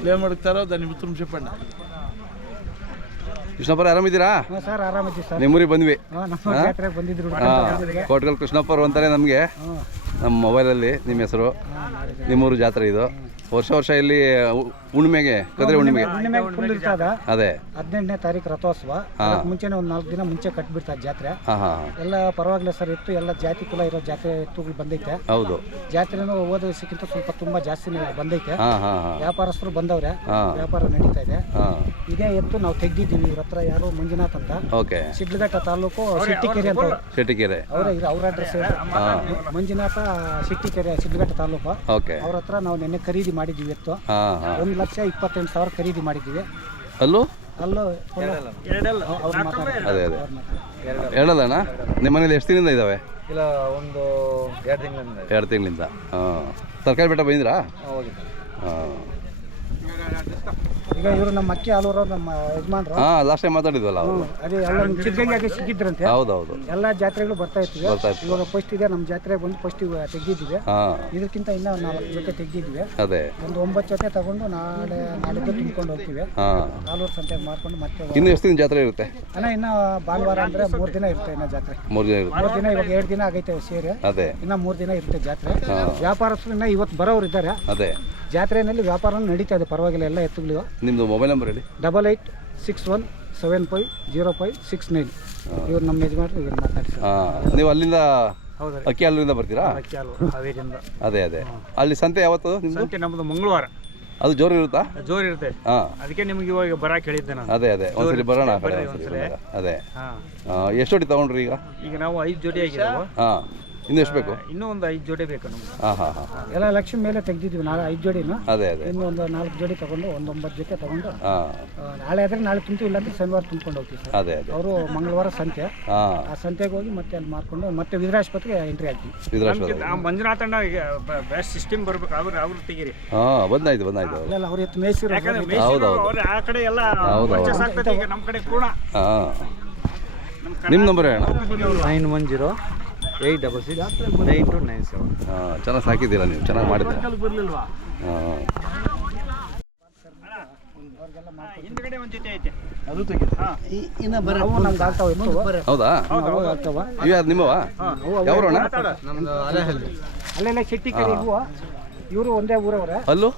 Play ಮಾಡ್ತಾರೋ ದಾನಿ ಮಿತ್ರ ಶೆಪ್ಪಣ್ಣ ಕೃಷ್ಣಪ್ಪರ ಆರಾಮಿದ್ದೀರಾ? Sir sir. ನಿಮ್ಮೂರಿಗೆ ಬಂದ್ವಿ. ಬಂದಿದ್ರು ಕೋಟ್ಗಲ್ ಕೃಷ್ಣಪ್ಪರು ಅಂತಾರೆ ನಮಗೆ. ನಮ್ಮ ಮೊಬೈಲಲ್ಲಿ ನಿಮ್ಮ ಹೆಸರು ನಿಮ್ಮೂರು ಜಾತ್ರೆ ಇದು. ವರ್ಷ ವರ್ಷ ಇಲ್ಲಿ ಹುಣ್ಮೆಗೆ ಹುಣ್ಣಿಮೆಗೆ ಕದ್ರೆ ಹುಣ್ಣಿಮೆಗೆ. ಹುಣ್ಣಿಮೆ ಫುಲ್ ಇರ್ತದ ಅದೇ. ಹದಿನೆಂಟನೇ ತಾರೀಕು ರಥೋತ್ಸವ. ಅದಕ್ಕೆ ಮುಂಚೆನೆ ಒಂದು ನಾಲ್ಕು ದಿನ ಮುಂಚೆ ಕಟ್ಬಿಡ್ತಾರೆ ಜಾತ್ರೆ. ಹಾಂ ಹಾಂ ಎಲ್ಲ ಪರವಾಗಿಲ್ಲ ಸರ್ ಇತ್ತು ಎಲ್ಲ ಜಾತಿ ಕುಲ ಇರೋ ಜಾತ್ರೆ ಇತ್ತು ಬಂದೈತೆ. ಹೌದು. ಜಾತ್ರೆನೂ ಹೋದ ವರ್ಷಕ್ಕಿಂತ ಸ್ವಲ್ಪ ತುಂಬಾ ಜಾಸ್ತಿನೇ ಬಂದೈತೆ. ಹಾಂ ಹಾಂ ಹಾಂ. ವ್ಯಾಪಾರಸ್ಥರು ಬಂದವ್ರೆ. ಹಾಂ. ವ್ಯಾಪಾರ ನಡೀತಾ ಇದೆ. ಹಾಂ. ಇದೇ ಎತ್ತು ನಾವು ತೆಗ್ದಿದ್ದೀವಿ ಇವ್ರ ಹತ್ರ ಯಾರು ಮಂಜುನಾಥ್ ಅಂತ. ಓಕೆ. ಶಿಡ್ಲಘಟ್ಟ ತಾಲೂಕು ಸಿಟ್ಟಿಕೆರೆ ಅಂತ. ಅವ್ರು. ಶೆಟ್ಟಿಗೆರೆ ಅವರೇ ಇದು ಅವ್ರ ಅಡ್ರೆಸ್ ಮಂಜುನಾಥ ಸಿಟ್ಟಿಕೆರೆ ಶಿಡ್ಲಘಟ್ಟ ತಾಲೂಕು. ಓಕೆ. ಅವ್ರ ಹತ್ರ ನಾವು ನಿನ್ನೆ ಖರೀದಿ ಮಾಡಿದ್ದೀವಿ ಎತ್ತು ಒಂದು ಲಕ್ಷ ಇಪ್ಪತ್ತೆಂಟು ಸಾವಿರ ಖರೀದಿ ಮಾಡಿದ್ದೀವಿ. ಅಲ್ಲೂ? ಅಲ್ಲೂ ಅವ್ರು ಅದೇ ಅದೇ. ಹೇಳಲ್ಲಣ್ಣ ನಿಮ್ಮ ಮನೇಲಿ ಎಷ್ಟು ದಿನದಿಂದ ಇದ್ದಾವೆ ಇಲ್ಲ ಒಂದು ಎರಡು ತಿಂಗಳಿಂದ ಎರಡು ತಿಂಗಳಿಂದ. ಹಾಂ. ತರಕಾರಿ ಬೆಟ್ಟ ಬಂದಿದ್ರಾ? ಹಾಂ. ಈಗ ಇವರು ನಮ್ಮ ಅಕ್ಕಿ ಆಲೂರು ನಮ್ಮ ಯಜಮಾನ್ರು. ಹಾ ಲಾಸ್ಟ್ ಟೈಮ್ ಮಾತಾಡಿದ್ವಲ್ಲ ಅವರು. ಅದೇ ಎಲ್ಲ ಚಿಕ್ಕಂಗೆ ಸಿಕ್ಕಿದ್ರಂತೆ. ಹೌದೌದು. ಎಲ್ಲ ಜಾತ್ರೆಗಳು ಬರ್ತಾ ಇರ್ತೀವಿ ಬರ್ತಾ ಇತ್ತು. ಇವಾಗ ಫಸ್ಟ್ ಇದೆ ನಮ್ಮ ಜಾತ್ರೆ ಬಂದು ಫಸ್ಟ್ ತೆಗ್ದಿದ್ದೀವಿ ಹಾ. ಇದಕ್ಕಿಂತ ಇನ್ನೂ ನಾಲ್ಕು ಜೊತೆ ತೆಗ್ದಿದ್ದೀವಿ ಅದೇ. ಒಂದು ಒಂಬತ್ತು ಜೊತೆ ತಗೊಂಡು ನಾಳೆ ನಾಳಿದ್ದು ತುಂಬಿಕೊಂಡು ಹೋಗ್ತೀವಿ. ಹಾ. ಹಾಲೂರು ಸಂತೆಗೆ ಮಾರ್ಕೊಂಡು ಮತ್ತೆ ಇನ್ನು ಎಷ್ಟು ದಿನ ಜಾತ್ರೆ ಇರುತ್ತೆ? ಅಣ್ಣ ಇನ್ನ ಭಾನುವಾರ ಅಂದ್ರೆ ಮೂರು ದಿನ ಇರುತ್ತೆ ಇನ್ನ ಜಾತ್ರೆ. ಮೂರು ದಿನ ಇರುತ್ತೆ. ಮೂರು ದಿನ ಇವಾಗ ಎರಡು ದಿನ ಆಗೈತೆ ಸೇರಿ. ಅದೇ. ಇನ್ನ ಮೂರು ದಿನ ಇರುತ್ತೆ ಜಾತ್ರೆ. ವ್ಯಾಪಾರಸ್ಥರು ಇನ್ನ ಇವತ್ತು ಬರೋರು ಇದ್ದಾರೆ. ಅದೇ. ಜಾತ್ರೆಯಲ್ಲಿ ವ್ಯಾಪಾರ ನಡೀತಾ ಇದೆ. ಪರವಾಗಿಲ್ಲ ಎಲ್ಲ ಎತ್ತುಗಳು ನಿಮ್ಮದು ಮೊಬೈಲ್ ನಂಬರ್ ಹೇಳಿ. Double eight six one seven five zero five six nine ಇವ್ರು ನಮ್ಮ ಯಜಮಾನ್ರು ಇವ್ರು ಮಾತಾಡಿ ಸರ್ ಹಾಂ ನೀವು ಅಲ್ಲಿಂದ ಹೌದ್ರಿ ಅಕ್ಕಿ ಅಲ್ಲಿಂದ ಬರ್ತೀರಾ? ಹಾವೇರಿಯಿಂದ. ಅದೇ ಅದೇ. ಅಲ್ಲಿ ಸಂತೆ ಯಾವತ್ತು ನಿಮ್ಮದು ಸಂತೆ ನಮ್ಮದು ಮಂಗಳವಾರ. ಅದು ಜೋರು ಇರುತ್ತಾ? ಜೋರ್ ಇರುತ್ತೆ. ಹಾಂ. ಅದಕ್ಕೆ ನಿಮ್ಗೆ ಇವಾಗ ಬರಕ್ಕೆ ಹೇಳಿದ್ದೆ ನಾನು. ಅದೇ ಅದೇ. ಒಂದ್ಸಲಿ ಬರೋಣ ಆ ಕಡೆ. ಅದೇ. ಹಾಂ. ಆ, ತಗೊಂಡ್ರಿ ಈಗ? ಈಗ ನಾವು ಐದು ಜೋಡಿ ಆಗಿದ್ದಾವೆ ಹಾಂ. ಇನ್ನು ಎಷ್ಟು ಬೇಕು? ಇನ್ನೂ ಒಂದು ಐದು ಜೋಡಿ ಬೇಕು ನಮ್ಗೆ. ಹಾಂ ಹಾಂ ಹಾಂ. ಎಲ್ಲ ಲಕ್ಷ ಮೇಲೆ ತೆಗ್ದಿದ್ವಿ ನಾಳೆ ಐದು ಜೋಡಿನ. ಅದೇ ಅದೇ. ಇನ್ನು ಒಂದು ನಾಲ್ಕು ಜೋಡಿ ತಗೊಂಡು ಒಂದು ಒಂಬತ್ತು ಜೊತೆ ತಗೊಂಡು ಹಾಂ. ಆ, ನಾಳೆ ಆದರೆ ನಾಳೆ ತುಂಬ್ತೀವಿ ಇಲ್ಲಾಂದ್ರೆ ಶನಿವಾರ ತುಂಬ್ಕೊಂಡು ಹೋಗ್ತೀವಿ ಸರ್. ಅದೇ ಅದೇ. ಅವರು ಮಂಗಳವಾರ ಸಂತೆ. ಹಾಂ. ಆ ಸಂತೆಗೆ ಹೋಗಿ ಮತ್ತೆ ಅಲ್ಲಿ ಮಾರ್ಕೊಂಡು ಮತ್ತೆ ವಿದ್ರಾಸ್ಪತ್ರೆಗೆ ಎಂಟ್ರಿ ಆಗ್ತೀವಿ ಇದ್ರಾಶ್ವರ ಆ ಮಂಜುನಾಥ್ ಅಣ್ಣ ಬೆಸ್ಟ್ ಸಿಸ್ಟಮ್ ಬರ್ಬೇಕು ಅವ್ರು ಅವ್ರು ತೆಗೀರಿ. ಹಾಂ ಬಂದಾಯ್ತು ಬಂದಾಯ್ತು. ಇಲ್ಲ ಅವ್ರು ಎತ್ತು ಮೇಯ್ಸಿರೋ ಯಾಕಂದ್ರೆ ಹೌದು, ಮೇಯ್ಸಿರೋ ಹೌದು. ಅವ್ರು ಆ ಕಡೆ ಎಲ್ಲ. ಆಗ್ತದೆ ಈಗ ನಮ್ಮ ಕಡೆ ಕೂಡ ಹಾಂ. ನಿಮ್ಮ ನಂಬರ್ ಹೇಳೋಣ nine one zero eight double six nine two nine seven ಹಾಂ ಚೆನ್ನಾಗಿ ಸಾಕಿದ್ದೀರಾ ನೀವು? ಚೆನ್ನಾಗಿ ಮಾಡಿದ್ರೆ ಏನ್ ಹಾಂ ಹೌದಾ? ಇವು ಯಾವ್ದು ನಿಮ್ಮವಾ? ಅಲ್ಲೆಲ್ಲ ಶೆಟ್ಟಿ ಇವರು ಒಂದೇ ಊರವ್ರೆ. ಅಲ್ಲೂ?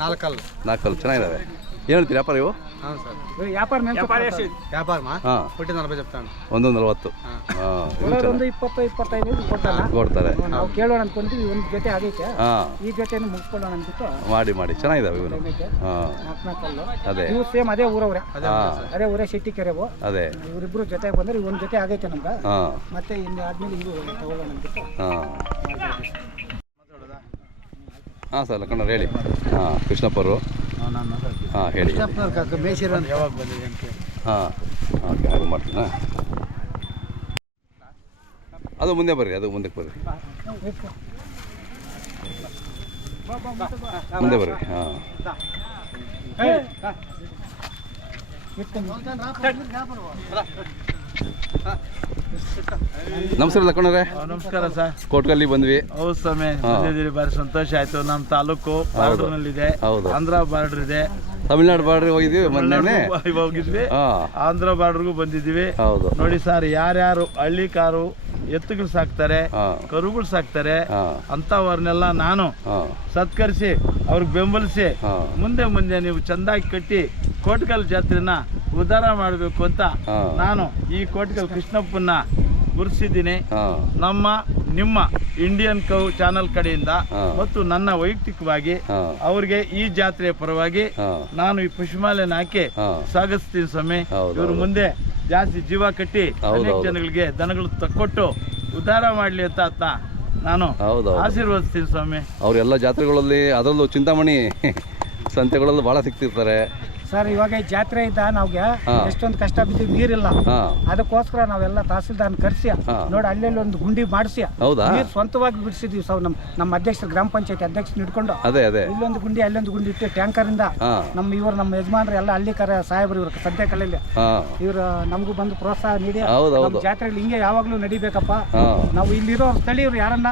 ನಾಲ್ಕಲ್ಲು. ನಾಲ್ಕಲ್ಲು. ಚೆನ್ನಾಗಿದ್ದಾವೆ ಏನು ಹೇಳ್ತೀರಿ ಅಪ್ಪ ಇವು ಹಾಂ ಸರ್ ಇವ್ರು ವ್ಯಾಪಾರ ಮೇಲೆ ವ್ಯಾಪಾರ ಎಷ್ಟು వ్యాపార మా ಹಾಂ పుట్టి నలభై చెప్తాను ಒಂದು ನಲ್ವತ್ತು ಹಾಂ ಒಂದು ಇಪ್ಪತ್ತು ಇಪ್ಪತ್ತೈದು ಕೊಡ್ತಾನ ಕೊಡ್ತಾರೆ ನಾವು ಕೇಳೋಣ ಅನ್ಕೊಂತೀವಿ ಒಂದು ಜೊತೆ ಆಗೈತೆ ಹಾಂ ಈ ಜೊತೆನೂ ಮುಗಿಸ್ಕೊಳ್ಳೋಣ ಅಂದ್ಬಿಟ್ಟು ಮಾಡಿ ಮಾಡಿ ಚೆನ್ನಾಗಿದ್ದಾವೆ ಇವನು ಐತೆ ಹಾಂ ನಾಲ್ಕು ನಾಲ್ಕಲ್ಲು ಅದೇ ಇವು ಸೇಮ್ ಅದೇ ಊರವ್ರೆ ಹಾಂ ಅದೇ ಊರೇ ಶೆಟ್ಟಿ ಕೆರೆವು ಅದೇ ಇವರಿಬ್ರು ಜೊತೆಗೆ ಬಂದ್ರೆ ಒಂದು ಜೊತೆ ಆಗೈತೆ ನಮ್ಗೆ ಹಾಂ ಮತ್ತೆ ಇನ್ನು ಆದ್ಮೇಲೆ ಇವು ತಗೊಳ್ಳೋಣ ಅಂದ್ಬಿಟ್ಟು ಹಾಂ ಹಾಂ ಸರ್ ಲಕ್ಕಣ್ಣ ಹೇಳಿ ಹಾಂ ಕೃಷ್ಣಪ್ಪರು ಹಾಂ ಹೇಳಿ ಮೇಸಿರೋ ಯಾವಾಗ ಬಂದಿದೆ ಅಂತ ಹಾಂ ಓಕೆ ಹಾಗೆ ಮಾಡ್ತೀನಾ ಅದು ಮುಂದೆ ಬರ್ರಿ ಅದು ಮುಂದಕ್ಕೆ ಬರ್ರಿ ಮುಂದೆ ಬರ್ರಿ ಹಾಂ ನಮಸ್ಕಾರ ಲಕ್ಕಣ್ಣರೇ ನಮಸ್ಕಾರ ಸರ್. ಕೋಟ್ಗಲ್ಲಿ ಬಂದ್ವಿ. ಹೌದು ಸ್ವಾಮಿ ಬಂದಿದ್ದೀರಿ ಬಾರಿ ಸಂತೋಷ ಆಯ್ತು. ನಮ್ಮ ತಾಲೂಕು ಹೌದು. ಆಂಧ್ರ ಬಾರ್ಡರ್ ಇದೆ. ತಮಿಳ್ನಾಡು ಬಾರ್ಡರ್ ಹೋಗಿದ್ವಿ ಮೊನ್ನೆ. ಹೋಗಿದ್ವಿ. ಆಂಧ್ರ ಬಾರ್ಡರ್ಗೂ ಬಂದಿದ್ದೀವಿ. ಹೌದು. ನೋಡಿ ಸರ್ ಯಾರ್ಯಾರು ಹಳ್ಳಿ ಕಾರು ಎತ್ತುಗಳು ಸಾಕ್ತಾರೆ ಕರುಗಳು ಸಾಕ್ತಾರೆ ಅಂತವರನ್ನೆಲ್ಲ ನಾನು ಸತ್ಕರಿಸಿ ಅವ್ರಿಗೆ ಬೆಂಬಲಿಸಿ ಮುಂದೆ ಮುಂದೆ ನೀವು ಚಂದಾಗಿ ಕಟ್ಟಿ ಕೋಟ್ಕಲ್ ಜಾತ್ರೆನ ಉದ್ಧಾರ ಮಾಡಬೇಕು ಅಂತ ನಾನು ಈ ಕೋಟ್ಕಲ್ ಕೃಷ್ಣಪ್ಪನ್ನ ಗುರುಸಿದ್ದೀನಿ ನಮ್ಮ ನಿಮ್ಮ ಇಂಡಿಯನ್ ಕೌ ಚಾನಲ್ ಕಡೆಯಿಂದ ಮತ್ತು ನನ್ನ ವೈಯಕ್ತಿಕವಾಗಿ ಅವ್ರಿಗೆ ಈ ಜಾತ್ರೆಯ ಪರವಾಗಿ ನಾನು ಈ ಪುಷ್ಪಮಾಲೆನ ಹಾಕಿ ಸ್ವಾಗತಿಸ್ತೀನಿ ಸ್ವಾಮಿ. ಇವ್ರ ಮುಂದೆ ಜಾಸ್ತಿ ಜೀವ ಕಟ್ಟಿ ಅನೇಕ ಜನಗಳಿಗೆ ದನಗಳು ತಕ್ಕೊಟ್ಟು ಉದ್ಧಾರ ಮಾಡಲಿ ಅಂತ ಅತ್ತ ನಾನು ಆಶೀರ್ವದಿಸ್ತೀನಿ ಸ್ವಾಮಿ. ಅವರೆಲ್ಲ ಜಾತ್ರೆಗಳಲ್ಲಿ ಅದರಲ್ಲೂ ಚಿಂತಾಮಣಿ ಸಂತೆಗಳಲ್ಲಿ ಭಾಳ ಸಿಗ್ತಿರ್ತಾರೆ. ಸರ್ ಇವಾಗ ಈ ಜಾತ್ರೆ ಇದ್ದ ನಾವ್ಗೆ ಎಷ್ಟೊಂದ್ ಕಷ್ಟ ಬಿದ್ದು ನೀರಿಲ್ಲ. ಅದಕ್ಕೋಸ್ಕರ ನಾವೆಲ್ಲ ತಹಸೀಲ್ದಾರ್ ಕರೆಸಿ ನೋಡಿ ಅಲ್ಲೆಲ್ಲಿ ಒಂದು ಗುಂಡಿ ಮಾಡಿಸಿ ನೀರು ಸ್ವಂತವಾಗಿ ಬಿಡಿಸಿದ್ವಿ ಸರ್ ನಮ್ಮ ನಮ್ಮ ಅಧ್ಯಕ್ಷರು ಗ್ರಾಮ ಪಂಚಾಯತಿ ಅಧ್ಯಕ್ಷರು ಇಟ್ಕೊಂಡು ಇಲ್ಲೊಂದು ಗುಂಡಿ ಅಲ್ಲೊಂದು ಗುಂಡಿ ಇಟ್ಟು ಟ್ಯಾಂಕರ್ ಇಂದ ನಮ್ಮ ಇವರು ನಮ್ಮ ಯಜಮಾನ್ರು ಎಲ್ಲ ಹಳ್ಳಿ ಕರ ಸಾಹೇಬರು ಇವ್ರ ಸದ್ಯ ಕಲೆಯಲ್ಲಿ ಇವ್ರ ನಮಗೂ ಬಂದು ಪ್ರೋತ್ಸಾಹ ನೀಡಿ. ಜಾತ್ರೆಗಳು ಹಿಂಗೆ ಯಾವಾಗ್ಲೂ ನಡಿಬೇಕಪ್ಪ. ನಾವು ಇಲ್ಲಿರೋ ಸ್ಥಳೀಯರು ಯಾರನ್ನ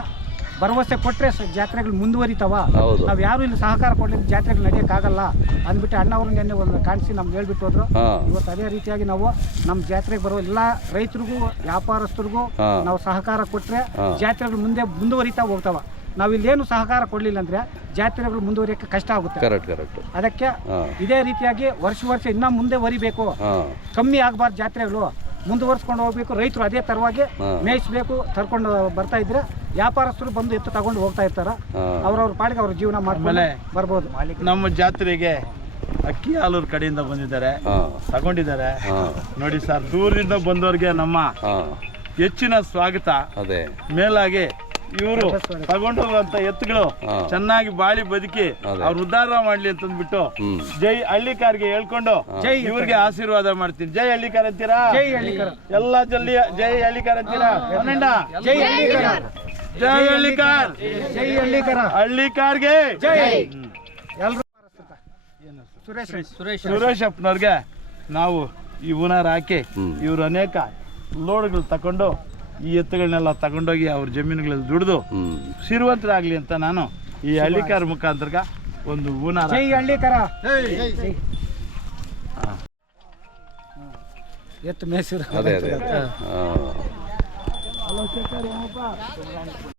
ಭರವಸೆ ಕೊಟ್ಟರೆ ಜಾತ್ರೆಗಳು ಮುಂದುವರಿತಾವ. ಹೌದು. ನಾವು ಯಾರು ಇಲ್ಲಿ ಸಹಕಾರ ಕೊಡ್ಲಿಕ್ಕೆ ಜಾತ್ರೆಗಳು ನಡೆಯೋಕ್ಕಾಗಲ್ಲ ಅಂದ್ಬಿಟ್ಟು ಅಣ್ಣವ್ರು ನೆನ್ನೆ ಒಂದು ಕಾಣಿಸಿ ನಮ್ಗೆ ಹೇಳ್ಬಿಟ್ಟು ಹೋದ್ರು. ಹಾಂ. ಇವತ್ತು ಅದೇ ರೀತಿಯಾಗಿ ನಾವು ನಮ್ಮ ಜಾತ್ರೆಗೆ ಬರೋ ಎಲ್ಲ ರೈತರಿಗೂ ವ್ಯಾಪಾರಸ್ಥರಿಗೂ ಹಾ. ನಾವು ಸಹಕಾರ ಕೊಟ್ಟರೆ ಹಾ. ಜಾತ್ರೆಗಳು ಮುಂದೆ ಮುಂದುವರಿತಾ ಹೋಗ್ತಾವ. ನಾವು ಇಲ್ಲೇನು ಸಹಕಾರ ಕೊಡಲಿಲ್ಲ ಅಂದ್ರೆ ಜಾತ್ರೆಗಳು ಮುಂದುವರಿಯಕ್ಕೆ ಕಷ್ಟ ಆಗುತ್ತೆ. ಕರೆಕ್ಟ್ ಕರೆಕ್ಟ್ ಅದಕ್ಕೆ ಹಾಂ. ಇದೇ ರೀತಿಯಾಗಿ ವರ್ಷ ವರ್ಷ ಇನ್ನೂ ಮುಂದೆ ವರಿಬೇಕು. ಹಾಂ. ಕಮ್ಮಿ ಆಗಬಾರ್ದು ಜಾತ್ರೆಗಳು. ಮುಂದುವರ್ಸ್ಕೊಂಡು ಹೋಗ್ಬೇಕು. ರೈತರು ಅದೇ ತರವಾಗಿ. ಮೇಯಿಸ್ಬೇಕು ತರ್ಕೊಂಡು ಬರ್ತಾ ಇದ್ರೆ ವ್ಯಾಪಾರಸ್ಥರು ಬಂದು ಎತ್ತು ತಗೊಂಡು ಹೋಗ್ತಾ ಇರ್ತಾರ. ಅವ್ರವ್ರ ಪಾಡಿಗೆ ಅವ್ರ ಜೀವನ ಮಾಡ್ಮೇಲೆ ಆಮೇಲೆ ಬರ್ಬೋದು. ನಮ್ಮ ಜಾತ್ರೆಗೆ ಅಕ್ಕಿ ಹಾಲೂರು ಕಡೆಯಿಂದ ಬಂದಿದ್ದಾರೆ. ತಗೊಂಡಿದ್ದಾರೆ. ನೋಡಿ ಸರ್ ದೂರದಿಂದ ಬಂದವ್ರಿಗೆ ನಮ್ಮ ಹೆಚ್ಚಿನ ಸ್ವಾಗತ. ಅದೇ. ಮೇಲಾಗಿ ಇವರು ತಗೊಂಡೋಗುವಂತ ಎತ್ತುಗಳು ಹಾ. ಚೆನ್ನಾಗಿ ಬಾಳಿ ಬದುಕಿ. ಅವ್ರ ಉದ್ಧಾರ ಮಾಡ್ಲಿ ಅಂತಂದ್ಬಿಟ್ಟು ಜೈ ಹಳ್ಳಿಕಾರ್ಗೆ ಹೇಳ್ಕೊಂಡು ಜೈ ಇವ್ರಿಗೆ ಆಶೀರ್ವಾದ ಮಾಡ್ತೀನಿ. ಜೈ ಹಳ್ಳಿಕಾರ್ ಅಂತೀರಾ? ಜೈ ಹಳ್ಳಿಕರ. ಎಲ್ಲ ಜಲ್ಲಿ ಜೈ ಹಳ್ಳಿಕಾರ್ ಅಂತೀರಾ? ಜೈ ಹಳ್ಳಿಕಾರ. ಜೈ ಹಳ್ಳಿಕಾರ್. ಜೈ ಹಳ್ಳಿಕಾರ. ಹಳ್ಳಿಕಾರ್ಗೆ. ಜೈ. ಎಲ್ರು ಸುರೇಶ್ ಸುರೇಶ್ ಸುರೇಶ್ ಅಪ್ಪನವ್ರಿಗೆ ನಾವು ಈ ಹುನಾರ್ ಹಾಕಿ ಇವ್ರು ಅನೇಕ ಲೋಡ್ಗಳು ತಗೊಂಡು ಈ ಎತ್ತುಗಳನ್ನೆಲ್ಲ ತಗೊಂಡೋಗಿ ಅವ್ರ ಜಮೀನುಗಳಲ್ಲಿ ದುಡಿದು ಸಿರುವಂತರಾಗ್ಲಿ ಅಂತ ನಾನು ಈ ಹಳ್ಳಿಕಾರ ಮುಖಾಂತರ ಒಂದು ಹಳ್ಳಿಕರ. ಎತ್ತು ಮೇಸಿರು